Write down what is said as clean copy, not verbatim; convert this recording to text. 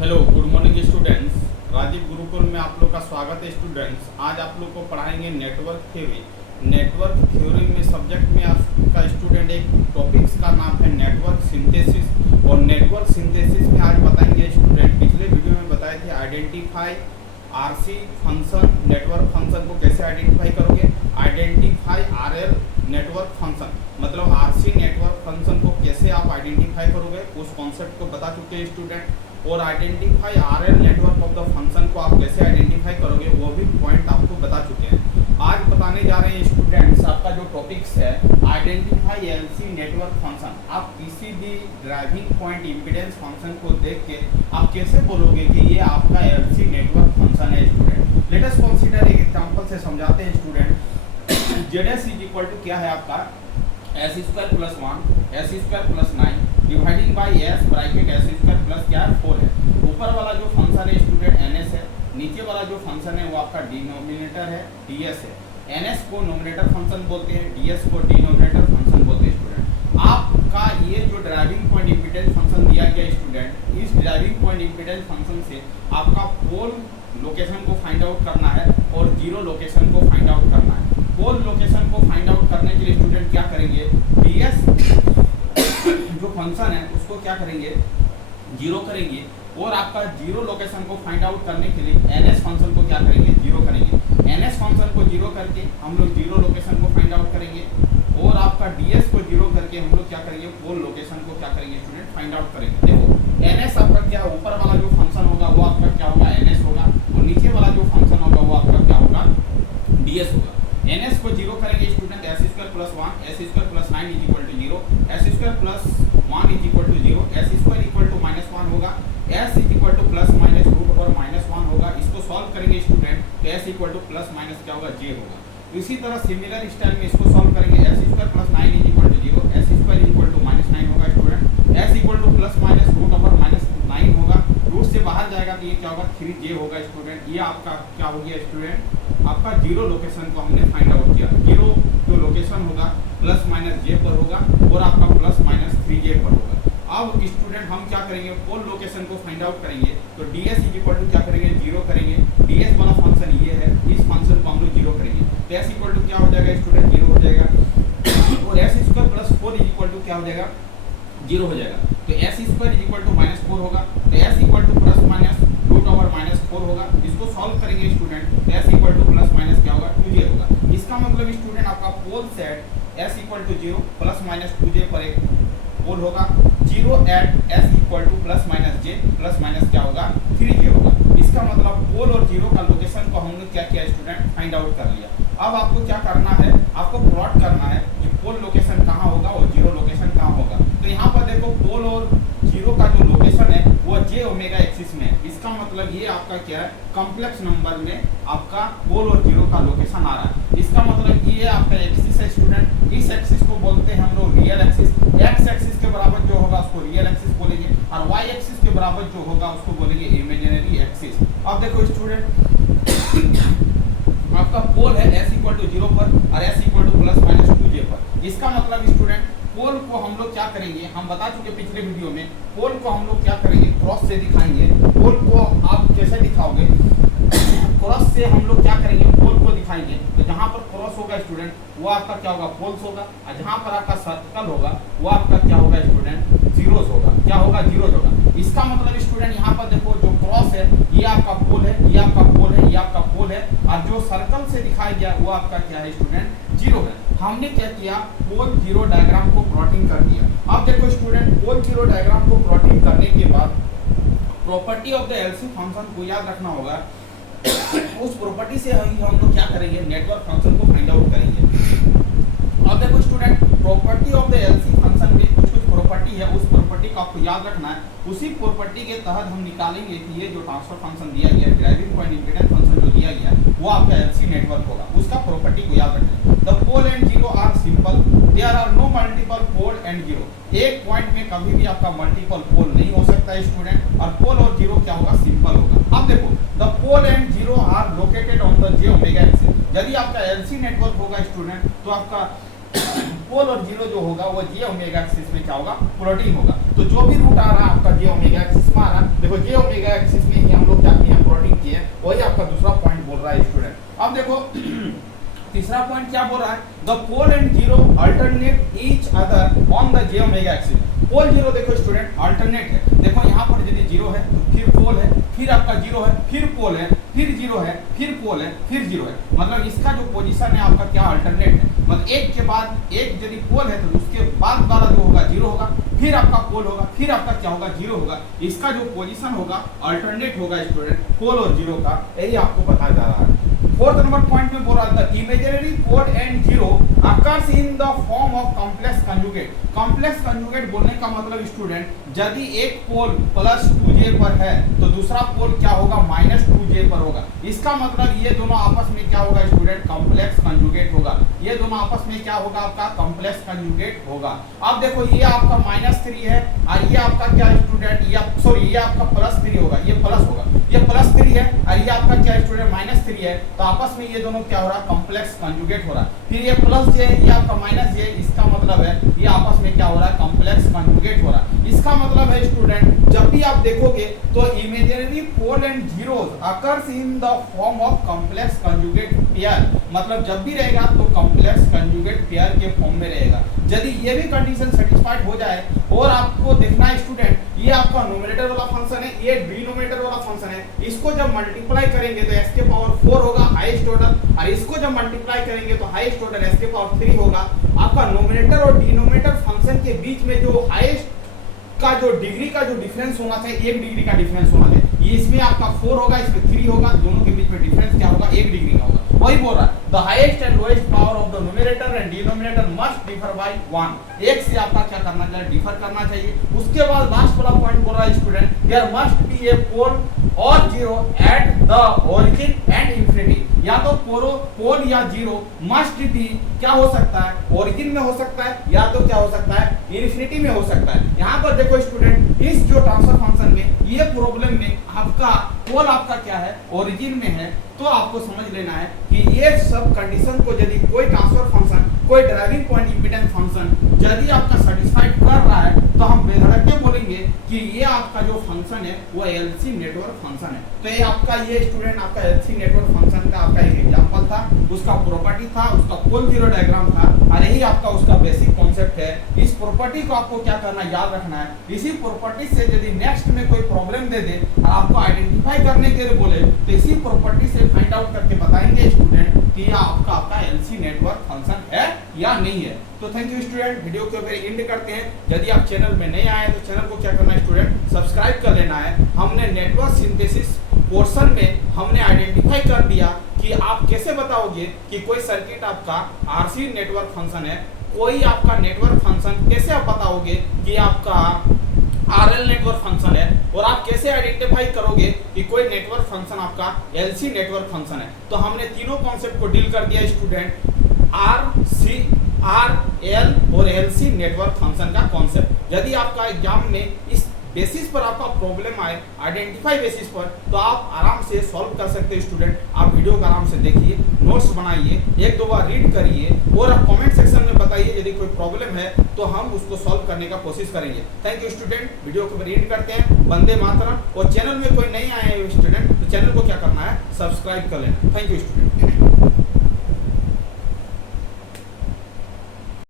Hello, good morning students. Rajiv Gurukul में आप लोग का स्वागत है स्टूडेंट्स। आज आप लोग को पढ़ाएंगे नेटवर्क थ्योरी। नेटवर्क थ्योरी में सब्जेक्ट में आपका स्टूडेंट एक टॉपिक्स का नाम है नेटवर्क सिंथेसिस। और नेटवर्क सिंथेसिस में आज बताएंगे स्टूडेंट, पिछले वीडियो में बताए थे identify RC function, network function को कैसे आइडेंटिफाई करोगे, आइडेंटिफाई आरएल नेटवर्क फंक्शन, मतलब आरसी नेटवर्क फंक्शन को कैसे आप आइडेंटिफाई करोगे, उस कॉन्सेप्ट को बता चुके हैं स्टूडेंट। और identify RL network of the function को आप कैसे आइडेंटिफाई करोगे वो भी पॉइंट आपको बता चुके हैं। आज बताने जा रहे हैं स्टूडेंट्स, आपका जो टॉपिक्स है आइडेंटिफाई एलसी नेटवर्क फंक्शन। आप किसी भी ड्राइविंग पॉइंट इम्पीडेंस फंक्शन को देख के आप कैसे बोलोगे कि ये आपका एलसी नेटवर्क फंक्शन है स्टूडेंट। लेट अस कंसीडर एक एग्जांपल से समझाते हैं student. ZS is equal to क्या है आपका S square plus 1 S square plus 9 dividing by S bracket S square plus क्या है 4 है। ऊपर वाला जो फंक्शन है स्टूडेंट एन एस है, नीचे वाला जो फंक्शन है वो आपका डिनोमिनेटर है डी एस है। एन एस को नोमिनेटर फंक्शन बोलते हैं, डी एस को डिनोमिनेटर फंक्शन बोलते हैं स्टूडेंट। आपका ये जो ड्राइविंग पॉइंट इम्पीडेंस फंक्शन दिया गया स्टूडेंट, इस ड्राइविंग पॉइंट इम्पीडेंस फंक्शन से आपका पोल लोकेशन को फाइंड आउट करना है और जीरो लोकेशन को फाइंड आउट करना है। पोल लोकेशन को फाइंड आउट करने के लिए स्टूडेंट क्या करेंगे, ds जो फंक्शन है उसको क्या करेंगे, जीरो करेंगे। और आपका जीरो लोकेशन को फाइंड आउट करने के लिए ns फंक्शन को क्या करेंगे, जीरो करेंगे। ns फंक्शन को जीरो करके हम लोग जीरो लोकेशन को फाइंड आउट करेंगे और आपका ds को जीरो करके हम लोग क्या करेंगे, पोल लोकेशन को क्या करेंगे स्टूडेंट, फाइंड आउट करेंगे। देखो ns आपका क्या, ऊपर वाला जो फंक्शन होगा वो आपका क्या होगा, ns होगा, और नीचे वाला जो फंक्शन होगा वो आपका क्या होगा, ds होगा। ns को जीरो करेंगे student, S square plus 1 S square plus 9 is equal to 0, S square plus 1 is equal to 0, S square equal to minus 1 होगा, s is equal to plus minus root और minus 1 होगा। इसको solve करेंगे student तो s equal to plus minus क्या होगा, j होगा। इसी तरह सिमिलर स्टाइल में इसको सॉल्व करेंगे, S square plus 9 is equal to 0, S square equal to minus 9 होगा student, s equal to plus minus root over minus 9 होगा। रूट से बाहर जाएगा तो ये क्या होगा, 3j होगा स्टूडेंट। ये आपका क्या हो गया स्टूडेंट, आपका जीरो लोकेशन को हमने फाइंड आउट किया। जीरो जो लोकेशन होगा प्लस माइनस j पर होगा और आपका प्लस माइनस 3j पर होगा। अब स्टूडेंट हम क्या करेंगे, पोल लोकेशन को फाइंड आउट करेंगे तो ds इज इक्वल टू क्या करेंगे, जीरो करेंगे। ds वाला फंक्शन ये है, इस फंक्शन को हम लोग जीरो करेंगे तो s इक्वल टू क्या हो जाएगा स्टूडेंट, जीरो हो जाएगा। और s square plus 4 is equal to क्या हो जाएगा, जीरो हो जाएगा। तो s square is equal to minus 4 होगा, तो s equal to plus minus root over minus 4 होगा। इसको सॉल्व करेंगे स्टूडेंट तो s equal to plus minus क्या होगा, 2j होगा। इसका मतलब स्टूडेंट आपका pole set s equal to 0 plus minus 2j पर एक पोल होगा, 0 at s equal to plus minus j plus minus क्या होगा, 3j होगा। इसका मतलब पोल और जीरो का लोकेशन को हमने क्या किया स्टूडेंट, फाइंड आउट कर लिया। अब आपको क्या करना है, आपको प्लॉट करना है कि पोल लोकेशन कहाँ होगा और जीरो लोकेशन कहाँ होगा। तो यहाँ पर देखो पोल और जीरो का जो लोकेशन है वो j ओमेगा एक्सिस में है। इसका मतलब ये आपका क्या है, कॉम्प्लेक्स नंबर में आपका पोल और जीरो का लोकेशन आ रहा है। इसका मतलब ये आपका एक्सिस है स्टूडेंट। इस एक्सिस को बोलते हैं हम लोग रियल एक्सिस। एक्स एक्सिस के बराबर जो होगा उसको रियल एक्सिस बोलेंगे और वाई एक्सिस के बराबर जो होगा उसको बोलेंगे इमेजिनरी एक्सिस। अब देखो स्टूडेंट आपका पोल है s इक्वल टू 0 पर और s equal to plus minus 2j पर। इसका मतलब स्टूडेंट पोल को हम लोग क्या करेंगे, हम बता चुके पिछले वीडियो में, पोल को हम लोग क्या करेंगे, क्रॉस से दिखाएंगे। पोल को आप कैसे दिखाओगे, क्रॉस से हम लोग क्या करेंगे, पोल को दिखाएंगे। तो जहाँ पर क्रॉस होगा स्टूडेंट वो आपका क्या होगा, पोल्स होगा, और जहाँ पर आपका सर्कल होगा वो आपका क्या होगा स्टूडेंट, जीरोस होगा। क्या होगा, जीरोस होगा। इसका मतलब स्टूडेंट यहाँ पर देखो जो क्रॉस है ये आपका पोल है, ये आपका पोल है, ये आपका पोल है, और जो सर्कल से दिखाया गया वो आपका क्या है स्टूडेंट, जीरो है। हमने क्या किया, पोल जीरो डायग्राम को प्लॉटिंग कर दिया। अब देखो स्टूडेंट पोल जीरो डायग्राम को प्लॉटिंग करने के बाद property of the LC function को याद रखना होगा। उस प्रॉपर्टी से हम लोग क्या करेंगे, नेटवर्क फंक्शन को फाइंड आउट करेंगे। अब देखो student property of the LC function में कुछ प्रॉपर्टी है, उस प्रॉपर्टी को आपको याद रखना है। उसी प्रॉपर्टी के तहत हम निकालेंगे कि ये जो ट्रांसफर फंक्शन दिया गया, ड्राइविंग पॉइंट इम्पीडेंस फंक्शन जो दिया गया वो आपका एलसी नेटवर्क होगा। उसका प्रॉपर्टी को याद रखना है। The pole and zero are simple, there are no multiple pole and zero. एक पॉइंट में कभी भी आपका मल्टीपल पोल नहीं हो सकता है स्टूडेंट, और पोल और जीरो क्या होगा, सिंपल होगा। अब देखो the pole and zero are located on the j omega axis. यदि आपका एलसी नेटवर्क होगा स्टूडेंट तो आपका पोल और जीरो जो होगा वो जे ओमेगा एक्सिस में क्या होगा, प्लॉटिंग होगा। तो जो भी रूट आ रहा है आपका जे ओमेगा एक्सिस में आ रहा है, देखो जे ओमेगा एक्सिस में ही हम लोग क्या किए हैं, प्लॉटिंग किए हैं। वही आपका दूसरा पॉइंट बोल रहा है स्टूडेंट। अब देखो तीसरा पॉइंट क्या बोल रहा है, the pole and zero alternate each other on the J omega axis. Pole zero देखो स्टूडेंट अल्टरनेट है, देखो यहाँ पर यदि जीरो है तो फिर पोल है, फिर आपका जीरो है, फिर पोल है, फिर जीरो है, फिर पोल है, फिर जीरो है। मतलब इसका जो पोजीशन है आपका क्या अल्टरनेट है, मतलब एक के बाद एक यदि पोल है तो उसके बाद वाला जो होगा जीरो होगा, फिर आपका पोल होगा, फिर आपका क्या होगा, जीरो होगा। इसका जो पोजीशन होगा अल्टरनेट होगा स्टूडेंट, पोल और जीरो का, यही आपको बताया जा रहा है। फोर्थ नंबर पॉइंट में बोल रहा था imaginary pole and zero occurs in the form of complex conjugate. Complex conjugate बोलने का मतलब स्टूडेंट यदि एक पोल प्लस 2j पर है तो दूसरा पोल क्या होगा, माइनस 2j पर होगा। इसका मतलब ये दोनों आपस में क्या होगा स्टूडेंट, कॉम्प्लेक्स कंजुगेट होगा। ये दोनों आपस में क्या होगा, आपका कॉम्प्लेक्स कंजुगेट होगा। अब देखो ये आपका -3 है और ये आपका क्या स्टूडेंट, ये आपका +3 होगा, ये प्लस होगा, ये +3 है और ये आपका क्या स्टूडेंट -3 है। तो आपस में ये दोनों क्या हो रहा है, कॉम्प्लेक्स कंजुगेट हो रहा है। फिर ये +j ये आपका -j, इसका मतलब है ये आपस में क्या हो रहा है, कॉम्प्लेक्स कंजुगेट हो रहा है। इसका मतलब है स्टूडेंट जब भी आप देखोगे तो imaginary pole and zeros occurs in the form of complex conjugate pair. मतलब जब भी रहेगा तो कॉम्प्लेक्स कंजुगेट पेयर के फॉर्म में रहेगा। यदि ये भी कंडीशन सेटिस्फाइड हो जाए और आपको देखना है स्टूडेंट, ये आपका न्यूमरेटर वाला फंक्शन है, ये डिनोमिनेटर वाला फंक्शन है, इसको जब मल्टीप्लाई करेंगे तो s के पावर 4 होगा हाईएस्ट ऑर्डर, और इसको जब मल्टीप्लाई करेंगे तो हाईएस्ट ऑर्डर s के पावर 3 होगा। आपका न्यूमरेटर और डिनोमिनेटर फंक्शन के बीच में जो हाईएस्ट का जो डिग्री का जो डिफरेंस होना चाहिए, 1 डिग्री का डिफरेंस होना चाहिए। ये इसमें आपका 4 होगा, इसमें 3 होगा, दोनों के बीच में डिफरेंस क्या होगा, 1 डिग्री का होगा। वही बोल रहा है the highest and lowest power of the numerator and denominator must differ by 1। एक से आपका क्या करना चाहिए, डिफर करना चाहिए। उसके बाद लास्ट वाला पॉइंट बोल रहा है स्टूडेंट देयर मस्ट बी ए पोल और zero at the origin and infinity. या तो पोल या जीरो मस्ट बी क्या हो सकता है, ओरिजिन में हो सकता है, या तो क्या हो सकता है, इन्फिनिटी में हो सकता है। यहाँ पर देखो स्टूडेंट इस जो ट्रांसफर फंक्शन में ये प्रॉब्लम में आपका पोल आपका क्या है, ओरिजिन में है, तो आपको समझ लेना है कि ये सब कंडीशन को यदि कोई ट्रांसफर फंक्शन, कोई ड्राइविंग पॉइंट इंपीडेंस फंक्शन यदि आपका सेटिस्फाइड कर रहा है तो हम बेधड़क के बोलेंगे कि ये आपका जो फंक्शन है वो एलसी नेटवर्क फंक्शन है। तो ये आपका ये स्टूडेंट आपका एलसी नेटवर्क फंक्शन का आपका एक एग्जांपल था, उसका प्रॉपर्टी था, उसका पोल जीरो डायग्राम था, और यही आपका उसका बेसिक कॉन्सेप्ट है। इस प्रॉपर्टी को आपको क्या करना, याद रखना है। इसी प्रॉपर्टी से यदि नेक्स्ट में कोई प्रॉब्लम दे दे और आपको आइडेंटिफाई करने के लिए बोले तो इसी प्रॉपर्टी से फाइंड आउट करके बताएंगे स्टूडेंट कि यह आपका एलसी नेटवर्क फंक्शन है या नहीं है। तो थैंक यू स्टूडेंट, वीडियो को फिर एंड करते हैं। यदि आप चैनल में नए आए तो चैनल को क्या करना है स्टूडेंट, सब्सक्राइब कर लेना है। हमने नेटवर्क सिंथेसिस पोर्शन में हमने आइडेंटिफाई कर दिया कि आप कैसे बताओगे कि कोई सर्किट आपका आरसी नेटवर्क फंक्शन है, कोई आपका नेटवर्क फंक्शन कैसे आप बताओगे कि आपका आरएल नेटवर्क फंक्शन है, और आप कैसे आइडेंटिफाई करोगे कि कोई नेटवर्क फंक्शन आपका एलसी नेटवर्क फंक्शन है। तो हमने तीनों कॉन्सेप्ट को डील कर दिया स्टूडेंट, आरएल और एलसी नेटवर्क फंक्शन का कॉन्सेप्ट। यदि आपका एग्जाम में इस बेसिस पर आपका प्रॉब्लम आए, आइडेंटिफाई बेसिस पर, तो आप आराम से सॉल्व कर सकते हैं स्टूडेंट। आप वीडियो को आराम से देखिए, नोट्स बनाइए, 1-2 बार रीड करिए और आप कमेंट सेक्शन में बताइए यदि कोई प्रॉब्लम है तो हम उसको सॉल्व करने का कोशिश करेंगे। थैंक यू स्टूडेंट, वीडियो को रीड करते हैं। वंदे मातरम। और चैनल में कोई नहीं आए स्टूडेंट तो चैनल को क्या करना है, सब्सक्राइब कर लेना। Thank you student.